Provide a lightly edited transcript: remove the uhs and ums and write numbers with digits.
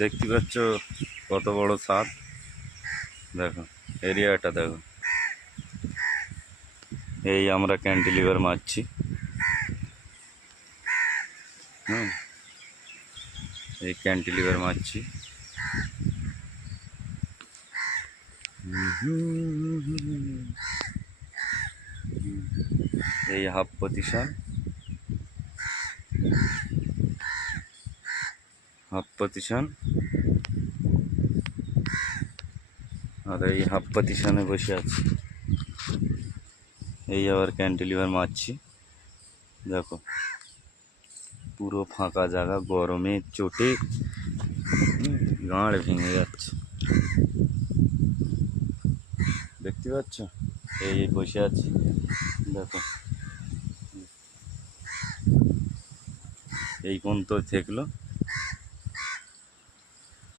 দেখতে পাচ্ছ কত বড় ছাদ, দেখো এরিয়াটা দেখো। এই আমরা ক্যান্টিলিভার মারছি। এই ক্যান্টিলিভার মারছি। এই হাফ পজিশন, আর এই হাফ পজিশনে বসে আছি। এই আবার ক্যান্টিলিভার মারছি, দেখো পুরো ফাঁকা জায়গা, গরমে চোটে গাঁড় ভেঙে যাচ্ছে। দেখতে পাচ্ছ, এই বসে আছি, দেখো এই কোন তো থাকলো।